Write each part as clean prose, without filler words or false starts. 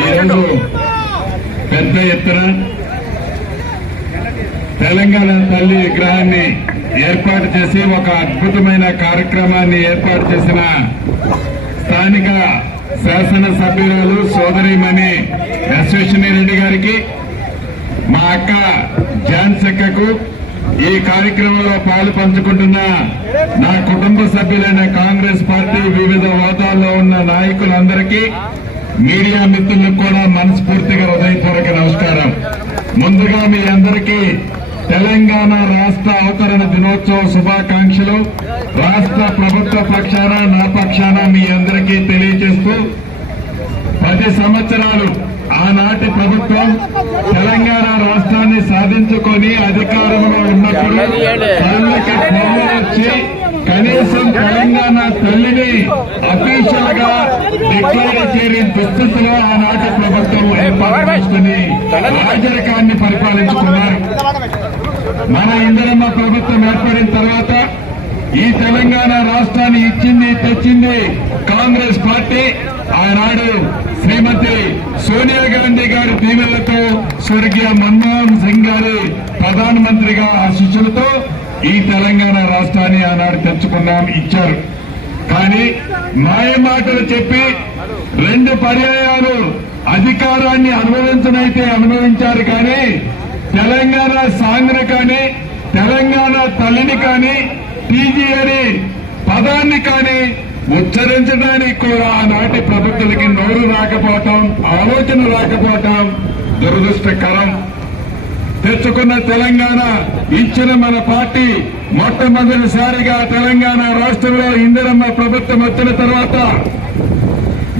ఈరోజు పెద్ద ఎత్తున తెలంగాణ తల్లి విగ్రహాన్ని ఏర్పాటు చేసి ఒక అద్భుతమైన కార్యక్రమాన్ని ఏర్పాటు చేసిన స్థానిక శాసనసభ్యురాలు సోదరిమణి యశస్విని రెడ్డి గారికి, మా అక్క ఝాన్సక్కకు, ఈ కార్యక్రమంలో పాలు పంచుకుంటున్న నా కుటుంబ సభ్యులైన కాంగ్రెస్ పార్టీ వివిధ హోదాల్లో ఉన్న నాయకులందరికీ, మీడియా మిత్రులకు కూడా మనస్ఫూర్తిగా హృదయపూర్వక నమస్కారం. ముందుగా మీ అందరికీ తెలంగాణ రాష్ట్ర అవతరణ దినోత్సవ శుభాకాంక్షలు. రాష్ట్ర ప్రభుత్వ పక్షాన నా పక్షాన మీ అందరికీ తెలియజేస్తూ, 10 సంవత్సరాలు ఆనాటి ప్రభుత్వం తెలంగాణ రాష్ట్రాన్ని సాధించుకొని అధికారంలో ఉన్నప్పుడు కళ్ళకి పొమ్ము వచ్చి కనీసం తెలంగాణ తల్లిని అఫీషియల్ గా డిక్లేర్ చేయని దుస్థితిలో ఆనాటి ప్రభుత్వం ఏర్పాటు చేసుకుని రాజరికాన్ని పరిపాలించుకున్నారు. మన ఇందిరమ్మ ప్రభుత్వం ఏర్పడిన తర్వాత ఈ తెలంగాణ రాష్ట్రాన్ని ఇచ్చింది తెచ్చింది కాంగ్రెస్ పార్టీ. ఆనాడు శ్రీమతి సోనియా గాంధీ గారి దీవెనలతో, స్వర్గీయ మన్మోహన్ సింగ్ గారి ప్రధానమంత్రిగా ఆశీస్సులతో ఈ తెలంగాణ రాష్ట్రాన్ని ఆనాడు తెచ్చుకున్నాం, ఇచ్చారు. కానీ మాయ మాటలు చెప్పి 2 పర్యాయాలు అధికారాన్ని అనుభవించనైతే అనుభవించారు. కానీ తెలంగాణ సాంగ్ని కానీ, తెలంగాణ తల్లిని కానీ, టీజీ అని పదాన్ని కానీ ఉచ్చరించడానికి కూడా ఆనాటి ప్రభుత్వానికి నోరు రాకపోవటం, ఆలోచన రాకపోవటం దురదృష్టకరం. తెచ్చుకున్న తెలంగాణ ఇచ్చిన మన పార్టీ మొట్టమొదటిసారిగా తెలంగాణ రాష్ట్రంలో ఇందిరమ్మ ప్రభుత్వం వచ్చిన తర్వాత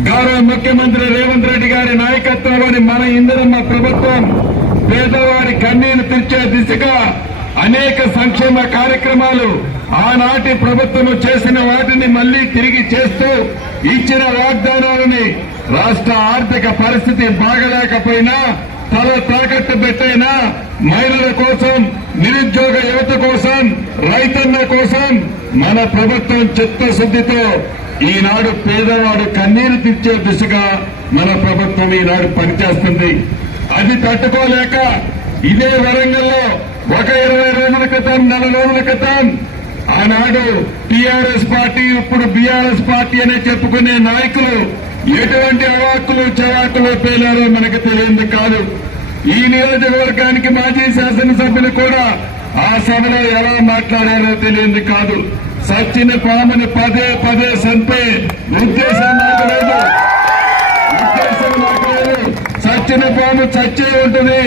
గౌరవ ముఖ్యమంత్రి రేవంత్ రెడ్డి గారి నాయకత్వంలోని మన ఇందిరమ్మ ప్రభుత్వం పేదవారి కన్నీరు తెచ్చే దిశగా అనేక సంక్షేమ కార్యక్రమాలు ఆనాటి ప్రభుత్వం చేసిన వాటిని మళ్లీ తిరిగి చేస్తూ ఇచ్చిన వాగ్దానాలని రాష్ట్ర ఆర్థిక పరిస్థితి బాగలేకపోయినా, తల తాకట్టు పెట్టైనా మహిళల కోసం, నిరుద్యోగ యువత కోసం, రైతన్న కోసం మన ప్రభుత్వం చిత్తశుద్దితో ఈనాడు పేదవాడు కన్నీరు తెచ్చే దిశగా మన ప్రభుత్వం ఈనాడు పనిచేస్తుంది. అది తట్టుకోలేక ఇదే వరంగల్లో ఒక 20 రోజుల క్రితం, 4 రోజుల క్రితం ఆనాడు టీఆర్ఎస్ పార్టీ, ఇప్పుడు బీఆర్ఎస్ పార్టీ అనే చెప్పుకునే నాయకులు ఎటువంటి అవాక్కులు చవాకులు పేలారో మనకు తెలియంది కాదు. ఈ నియోజకవర్గానికి మాజీ శాసనసభ్యులు కూడా ఆ సభలో ఎలా మాట్లాడారో తెలియంది కాదు. సచ్చిన పాముని పదే పదే సంపే ఉద్దేశం నాకు లేదు. చచ్చిన పాము చచ్చే ఉంటుంది.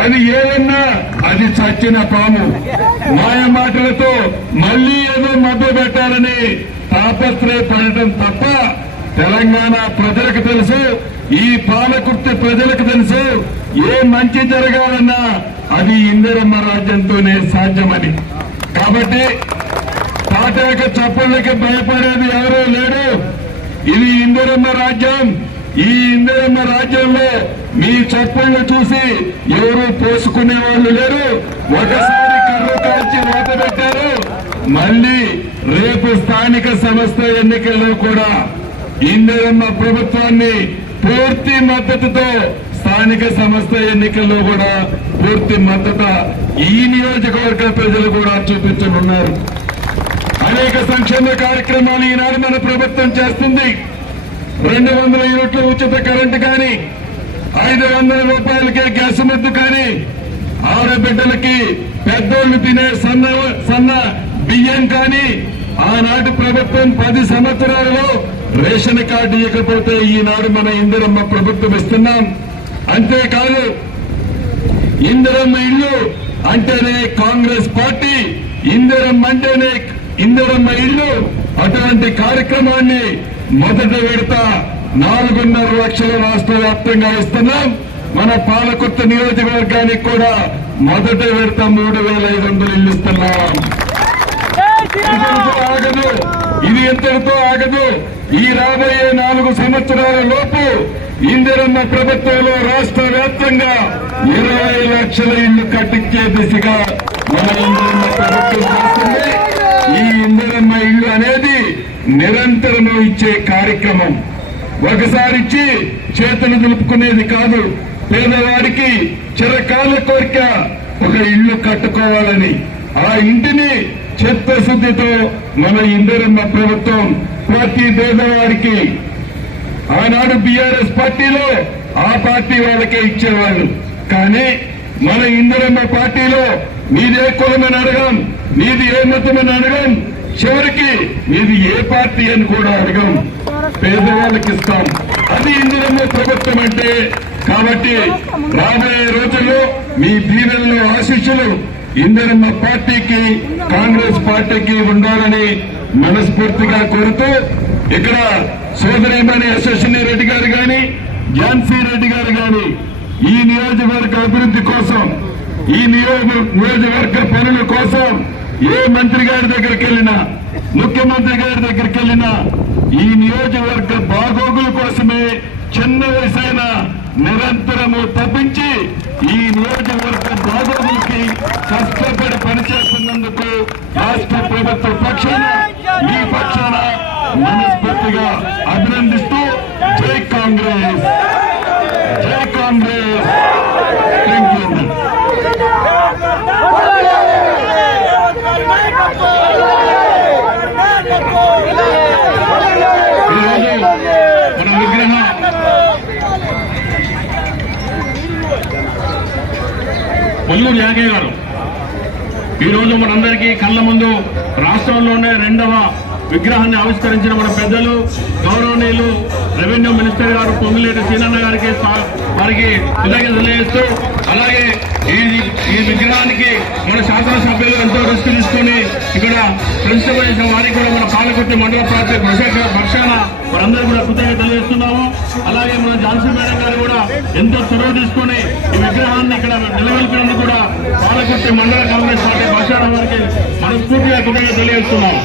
అది ఏదన్నా అది చచ్చిన పాము. మాయ మాటలతో మళ్లీ ఏదో మభ్య పెట్టాలని తాపత్రయపడటం తప్ప తెలంగాణ ప్రజలకు తెలుసు, ఈ పాలకుర్తి ప్రజలకు తెలుసు, ఏ మంచి జరగాలన్నా అది ఇందిరమ్మ రాజ్యంతోనే సాధ్యమని. కాబట్టి తాటాక చప్పుళ్ళకి భయపడేది ఎవరూ లేరు. ఇది ఇందిరమ్మ రాజ్యం. ఈ ఇందిరమ్మ రాజ్యంలో మీ చప్పుళ్లు చూసి ఎవరూ పోసుకునే వాళ్ళు లేరు. ఒకసారి కర్రు కాల్చి ఓట పెట్టారు. మళ్లీ రేపు స్థానిక సంస్థ ఎన్నికల్లో కూడా ఇందిరమ్మ ప్రభుత్వాన్ని పూర్తి మద్దతుతో, స్థానిక సంస్థ ఎన్నికల్లో కూడా పూర్తి మద్దతు ఈ నియోజకవర్గ ప్రజలు కూడా చూపించనున్నారు. అనేక సంక్షేమ కార్యక్రమాలు ఈనాడు మన ప్రభుత్వం చేస్తుంది. 200 యూనిట్ల ఉచిత కరెంటు కానీ, 500 రూపాయలకే గ్యాస్ ముద్దు కానీ, ఆడబిడ్డలకి పెద్దోళ్లు తినే సన్న బియ్యం కానీ, ఆనాటి ప్రభుత్వం 10 సంవత్సరాలలో రేషన్ కార్డు ఇవ్వకపోతే ఈనాడు మన ఇందిరమ్మ ప్రభుత్వం ఇస్తున్నాం. అంతేకాదు ఇందిరమ్మ ఇళ్లు అంటేనే కాంగ్రెస్ పార్టీ, ఇందిరమ్మ అంటేనే ఇందిరమ్మ ఇళ్లు. అటువంటి కార్యక్రమాన్ని మొదటి విడత 4.5 లక్షల రాష్ట్ర వ్యాప్తంగా ఇస్తున్నాం. మన పాలకుర్తి నియోజకవర్గానికి కూడా మొదటి విడత 3,500 ఇళ్లు ఇస్తున్నాం. ఆగదు, ఇది ఎంతటితో ఆగదు. ఈ రాబోయే 4 సంవత్సరాల లోపు ఇందిరమ్మ ప్రభుత్వంలో రాష్ట్ర వ్యాప్తంగా 20 లక్షల ఇళ్లు కట్టించే దిశగా మన ఇందిరమ్మ ప్రభుత్వం చేస్తుంది. ఈ ఇందిరమ్మ ఇళ్లు అనేది నిరంతరము ఇచ్చే కార్యక్రమం. ఒకసారి ఇచ్చి చేతులు దులుపుకునేది కాదు. పేదవాడికి చిరకాల కోరిక ఒక ఇల్లు కట్టుకోవాలని. ఆ ఇంటిని చిత్తశుద్ధితో మన ఇందిరమ్మ ప్రభుత్వం ప్రతి పేదవాడికి, ఆనాడు బీఆర్ఎస్ పార్టీలో ఆ పార్టీ వాళ్ళకే ఇచ్చేవాళ్ళు. కానీ మన ఇందిరమ్మ పార్టీలో నీదే కులమని అడగం, నీది ఏ మతమని అడగం, చివరికి నీది ఏ పార్టీ అని కూడా అడగం, పేదవాళ్ళకి ఇస్తాం. అది ఇందిరమ్మ ప్రభుత్వం అంటే. కాబట్టి రాబోయే రోజుల్లో మీ దీవెనలు ఆశీస్సులు ఇందిరమ్మ పార్టీకి, కాంగ్రెస్ పార్టీకి ఉండాలని మనస్ఫూర్తిగా కోరుతూ, ఇక్కడ సోదరిమణి యశస్విని రెడ్డి గారు గాని, ఝాన్సీ రెడ్డి గారు గాని ఈ నియోజకవర్గ అభివృద్ధి కోసం, ఈ నియోజకవర్గ పనుల కోసం ఏ మంత్రి గారి దగ్గరికి వెళ్ళినా, ముఖ్యమంత్రి గారి దగ్గరికి వెళ్ళినా ఈ నియోజకవర్గ బాగోగుల కోసమే చిన్న వయసైన నిరంతరము తప్పించి ఈ నియోజకవర్గ బాగోగులకి కష్టపడి పనిచేస్తున్నందుకు రాష్ట్ర ప్రభుత్వ పక్షాన, ఈ పక్షాన మనస్ఫూర్తిగా అభినందిస్తూ జై కాంగ్రెస్, జై కాంగ్రెస్. Thank you. మన విగ్రహ కొల్లూరు యాగయ్య గారు ఈరోజు మనందరికీ కళ్ళ ముందు రాష్ట్రంలోనే 2వ విగ్రహాన్ని ఆవిష్కరించిన మన పెద్దలు గౌరవనీయులు రెవెన్యూ మినిస్టర్ గారు పొంగులేటి సీనన్న గారికి వారికి కృతజ్ఞతలు తెలియజేస్తూ, అలాగే ఈ విగ్రహానికి మన శాసనసభ్యులు ఎంతో రిస్క్ తీసుకుని ఇక్కడ ప్రతిష్ట చేసిన వారికి కూడా మన పాలకుర్తి మండల పార్టీ పక్షాన వారందరూ కూడా కృతజ్ఞతలు తెలియజేస్తున్నాము. అలాగే మన ఝాన్సీ మేడం గారు కూడా ఎంతో చొరవ తీసుకుని ఈ విగ్రహాన్ని ఇక్కడ నిలబెల్పినందుకు కూడా పాలకుర్తి మండల కాంగ్రెస్ పార్టీ పక్షాన వారికి మనస్ఫూర్తిగా కృతజ్ఞతలు తెలియజేస్తున్నాము.